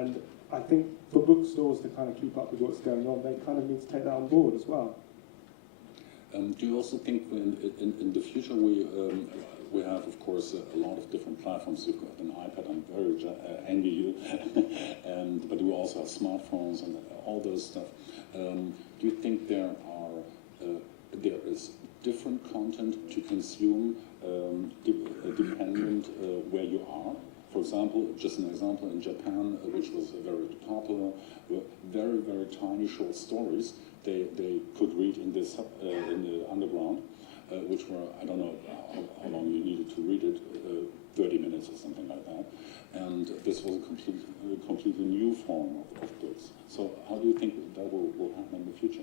And I think for bookstores to kind of keep up with what's going on, they kind of need to take that on board as well. Do you also think in the future we have, of course, a lot of different platforms. You've got an iPad, I'm very envy you, but we also have smartphones and all those stuff. Do you think there is different content to consume dependent where you are? For example, just an example, in Japan, which was very popular, were very, very tiny short stories they could read in the underground, which were, I don't know how long you needed to read it, 30 minutes or something like that. And this was a completely new form of books. So how do you think that will happen in the future?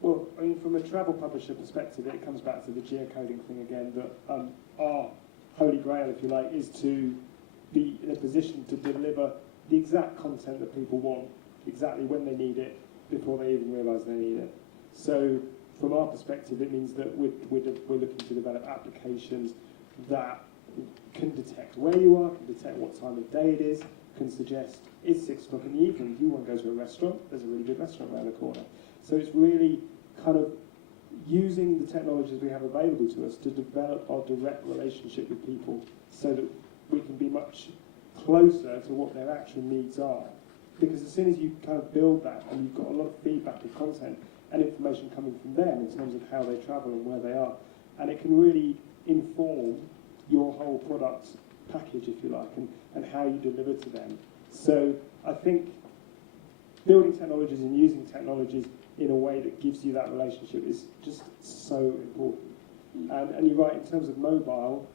Well, I mean, from a travel publisher perspective, it comes back to the geocoding thing again, that our holy grail, if you like, is to be in a position to deliver the exact content that people want, exactly when they need it, before they even realise they need it. So from our perspective, it means that we're looking to develop applications that can detect where you are, can detect what time of day it is, can suggest it's 6 o'clock in the evening, do you want to go to a restaurant? There's a really good restaurant around the corner. So it's really kind of using the technologies we have available to us to develop our direct relationship with people so that we can be much closer to what their actual needs are. Because as soon as you kind of build that and you've got a lot of feedback and content and information coming from them in terms of how they travel and where they are, and it can really inform your whole product package, if you like, and how you deliver to them. So I think building technologies and using technologies in a way that gives you that relationship is just so important. And you're right, in terms of mobile,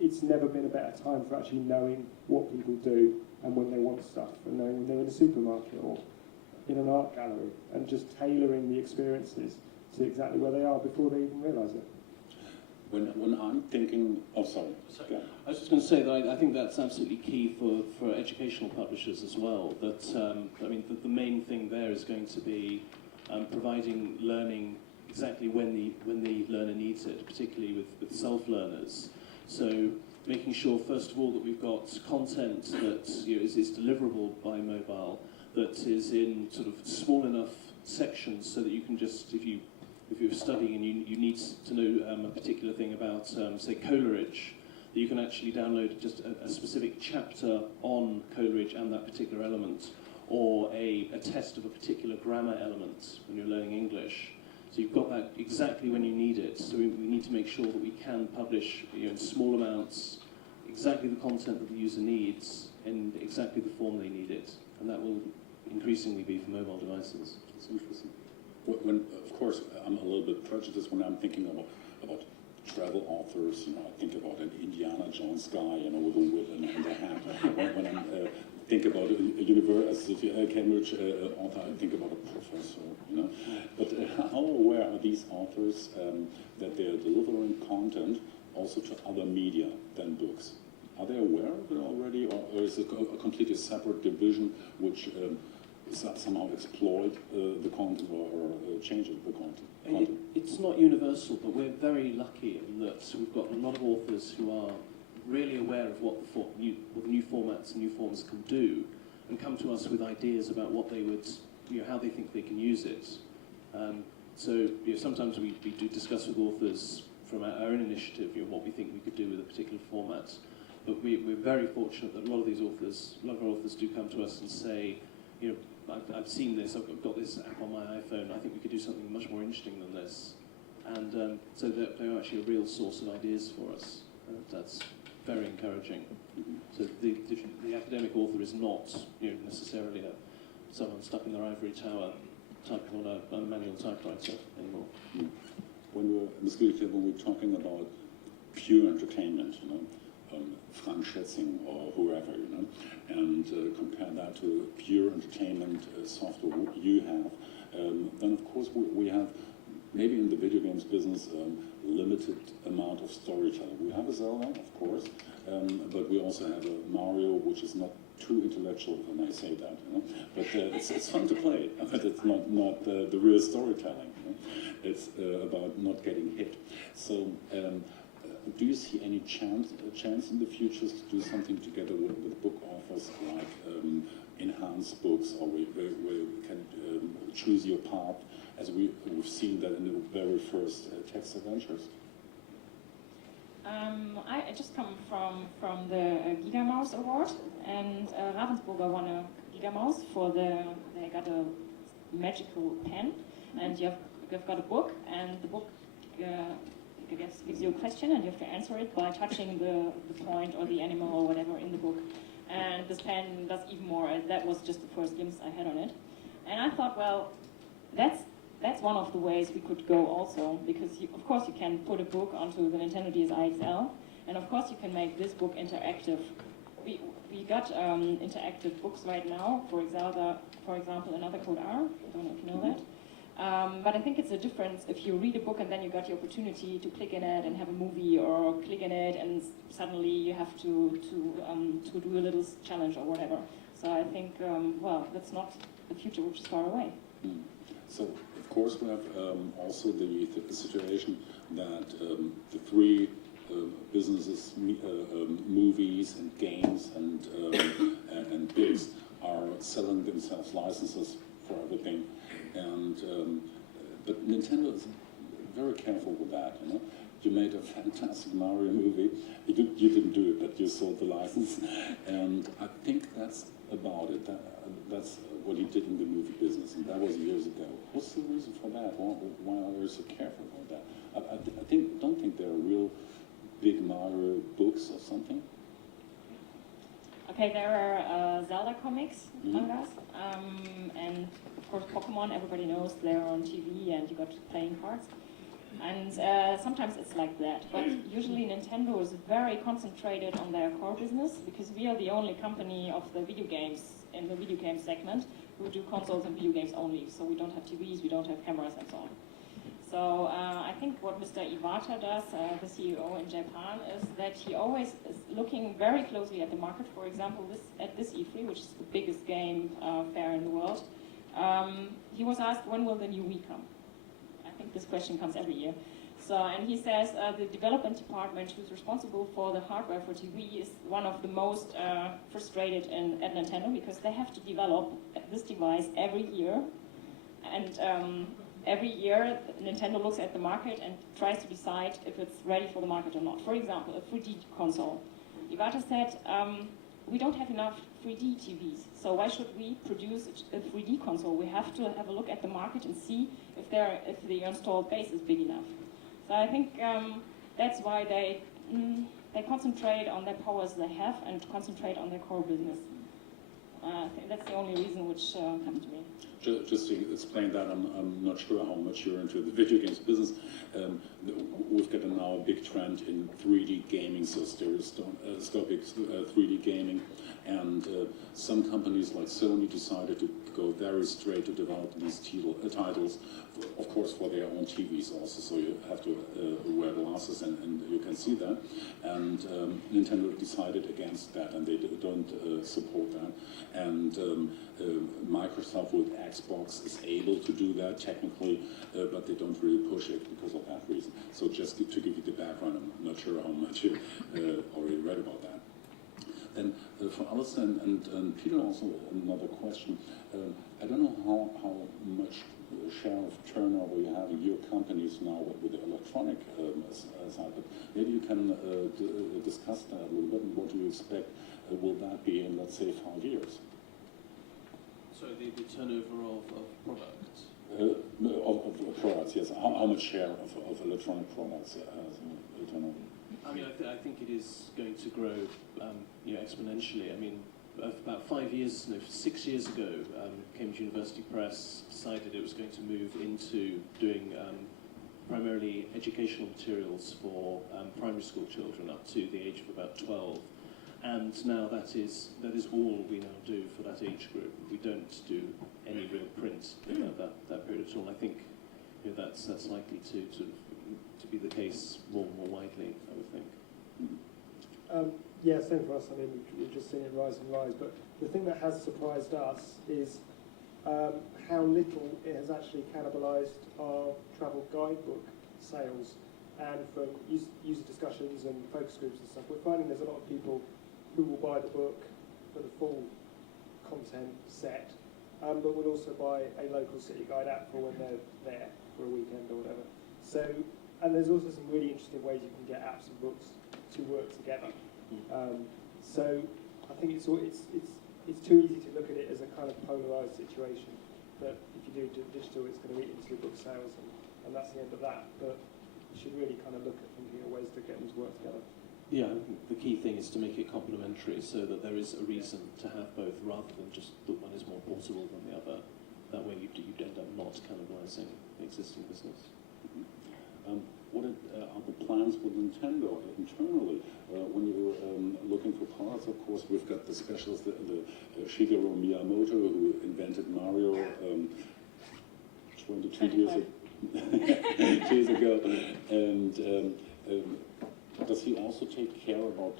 it's never been a better time for actually knowing what people do and when they want stuff, and knowing when they're in a supermarket or in an art gallery, and just tailoring the experiences to exactly where they are before they even realise it. When I'm thinking, oh sorry. I was just going to say that I think that's absolutely key for educational publishers as well. That I mean, the main thing there is going to be providing learning exactly when the learner needs it, particularly with self-learners. So making sure, first of all, that we've got content that is deliverable by mobile, that is in sort of small enough sections so that you can just, if you're studying and you need to know a particular thing about, say, Coleridge, that you can actually download just a specific chapter on Coleridge and that particular element, or a test of a particular grammar element when you're learning English. So you've got that exactly when you need it. So we need to make sure that we can publish in small amounts exactly the content that the user needs in exactly the form they need it. And that will increasingly be for mobile devices. That's interesting. Of course, I'm a little bit prejudiced when I'm thinking about travel authors. I think about an Indiana Jones guy, with a whip and a hat. When I think about a university, Cambridge author, I think about a professor. But how aware are these authors that they are delivering content also to other media than books? Are they aware of it already, or is it a completely separate division which somehow exploit the content or change the content? It's not universal, but we're very lucky in that we've got a lot of authors who are really aware of what the new formats and new forms can do, and come to us with ideas about what they would, how they think they can use it. So sometimes we do discuss with authors from our own initiative what we think we could do with a particular format. But we're very fortunate that a lot of our authors do come to us and say, I've seen this, I've got this app on my iPhone, I think we could do something much more interesting than this. And so they're actually a real source of ideas for us. That's very encouraging. So the academic author is not necessarily someone stuck in their ivory tower typing on a manual typewriter anymore. When we're talking about pure entertainment, Frank Schätzing or whoever, and compare that to pure entertainment software you have, then of course we have, maybe in the video games business, limited amount of storytelling. We have a Zelda, of course, but we also have a Mario, which is not too intellectual, if I may say that. But it's fun to play, but it's not the real storytelling. It's about not getting hit. So, do you see any chance in the future to do something together with book authors, like enhanced books, or where you can choose your path, as we've seen that in the very first text adventures? I just come from the Gigamaus Award, and Ravensburger won a Gigamaus they got a magical pen, and you've got a book, and the book gives you a question, and you have to answer it by touching the point or the animal or whatever in the book. And this pen does even more, and that was just the first glimpse I had on it. And I thought, well, that's one of the ways we could go also, because of course you can put a book onto the Nintendo DSi XL, and of course you can make this book interactive. We got interactive books right now, for example, Another Code R, I don't know if you know that. But I think it's a difference if you read a book and then you got the opportunity to click in it and have a movie, or click in it and suddenly you have to do a little challenge or whatever. So I think, well, that's not the future which is far away. Mm. So, of course, we have also the situation that the three businesses, movies and games and books, are selling themselves licenses for everything. And but Nintendo is very careful with that. You know, you made a fantastic Mario movie. You didn't do it, but you sold the license, and I think that's about it. That's what he did in the movie business, and that was years ago. What's the reason for that? Why are they so careful about that? I don't think there are real big Mario books or something. Okay, there are Zelda comics, mangas, and of course Pokemon, everybody knows they're on TV and you got playing cards. And sometimes it's like that, but usually Nintendo is very concentrated on their core business, because we are the only company of the video games, in the video game segment, who do consoles and video games only. So we don't have TVs, we don't have cameras and so on. So I think what Mr. Iwata does, the CEO in Japan, is that he always is looking very closely at the market. For example, at this E3, which is the biggest game fair in the world, he was asked, when will the new Wii come? I think this question comes every year. So, and he says the development department, who's responsible for the hardware for TV, is one of the most frustrated at Nintendo, because they have to develop this device every year, and every year Nintendo looks at the market and tries to decide if it's ready for the market or not. For example, a 3D console. Iwata said, we don't have enough 3D TVs, so why should we produce a 3D console? We have to have a look at the market and see if the installed base is big enough. So I think that's why they concentrate on their powers they have and concentrate on their core business. I think that's the only reason which comes to me. Just to explain that, I'm not sure how much you're into the video games business. We've got now a big trend in 3D gaming, so stereoscopic 3D gaming, and some companies like Sony decided to go very straight to develop these titles, of course for their own TVs also, so you have to wear glasses and you can see that, and Nintendo decided against that, and they don't support that, and Microsoft with Xbox is able to do that technically, but they don't really push it because of that reason. So just to give you the background, I'm not sure how much you already read about that. Then for Alastair and Peter, also another question. I don't know how much share of turnover you have in your companies now with the electronic side, but maybe you can discuss that a little bit, and what do you expect will that be in, let's say, 5 years? So the turnover of products? Of products, yes. How much share of electronic products has a turnover? I mean, I think it is going to grow exponentially. I mean, about 6 years ago, Cambridge University Press decided it was going to move into doing primarily educational materials for primary school children up to the age of about 12. And now that is all we now do for that age group. We don't do any real print in that period at all. I think that's likely to be the case more widely, I would think. Yeah, same for us. I mean, we've just seen it rise and rise. But the thing that has surprised us is how little it has actually cannibalised our travel guidebook sales. And from user discussions and focus groups and stuff, we're finding there's a lot of people who will buy the book for the full content set, but would also buy a local city guide app for when they're there for a weekend or whatever. So, and there's also some really interesting ways you can get apps and books to work together. So I think it's too easy to look at it as a kind of polarised situation, that if you do digital, it's going to eat into your book sales, and that's the end of that. But you should really kind of look at thinking of ways to get them to work together. Yeah, I think the key thing is to make it complementary so that there is a reason to have both rather than just that one is more portable than the other. That way you end up not cannibalising the existing business. What are the plans with Nintendo internally? When you're looking for parts, of course, we've got the specials, the Shigeru Miyamoto, who invented Mario 22 years ago. And does he also take care about,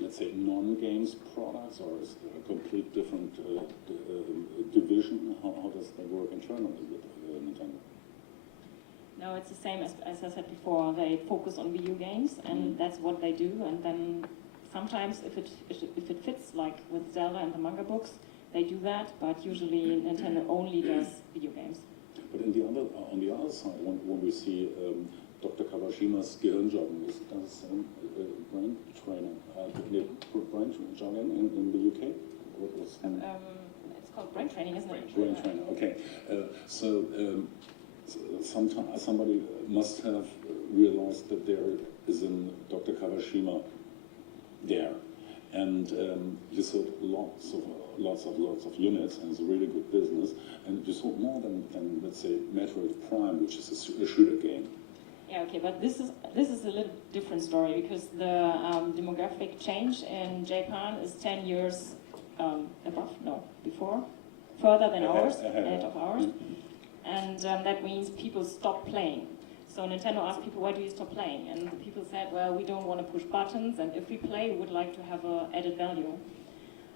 let's say, non-games products, or is there a complete different division? How does that work internally with Nintendo? No, it's the same as I said before. They focus on video games, and that's what they do. And then sometimes, if it fits, like with Zelda and the manga books, they do that. But usually, Nintendo only does video games. But on the other side, when we see Dr. Kawashima's Gehirnjoggen, is that brain training, brain jogging in the UK? It's called brain training, isn't it? Brain training. Okay. Somebody must have realized that there is a Dr. Kawashima there, and you sold lots of units, and it's a really good business. And you sold more than let's say Metroid Prime, which is a shooter game. Yeah, okay, but this is a little different story, because the demographic change in Japan is 10 years further than ours, ahead of ours. And that means people stop playing. So Nintendo asked people, why do you stop playing? And the people said, well, we don't want to push buttons, and if we play, we would like to have added value.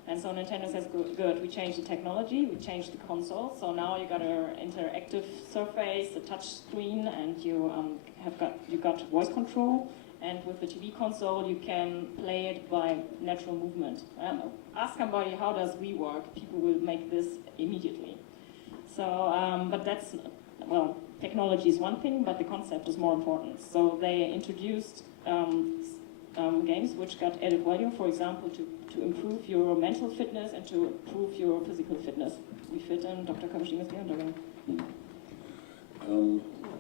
And so Nintendo says, good, we changed the technology, we changed the console, so now you got an interactive surface, a touch screen, and you got voice control, and with the TV console, you can play it by natural movement. Ask somebody, how does Wii work? People will make this immediately. So, but that's, well, technology is one thing, but the concept is more important. So they introduced games which got added value, for example, to improve your mental fitness and to improve your physical fitness. We fit in Dr. Kawashima's Gehirnjoggen.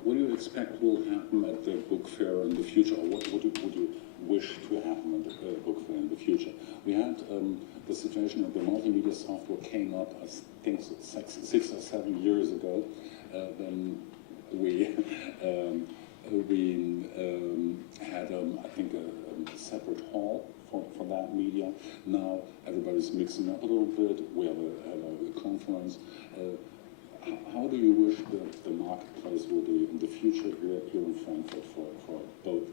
What do you expect will happen at the book fair in the future, or what would you wish to happen at the book fair in the future? We had the situation that the multimedia software came up, I think 6 or 7 years ago, then we had, I think, a separate hall for that media. Now everybody's mixing up a little bit. We have a conference. How do you wish the marketplace will be in the future here in Frankfurt for both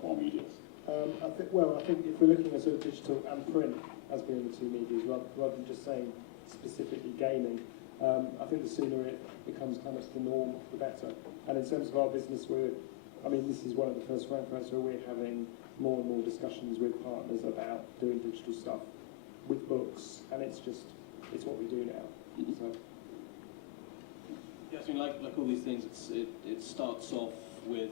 core medias? I think if we're looking at sort of digital and print as being the two medias, rather than just saying specifically gaming, I think the sooner it becomes kind of the norm, the better. And in terms of our business, this is one of the first Frankfurts where we're having more and more discussions with partners about doing digital stuff with books, and it's what we do now. Mm-hmm. So. Yes, I mean, like all these things, it starts off with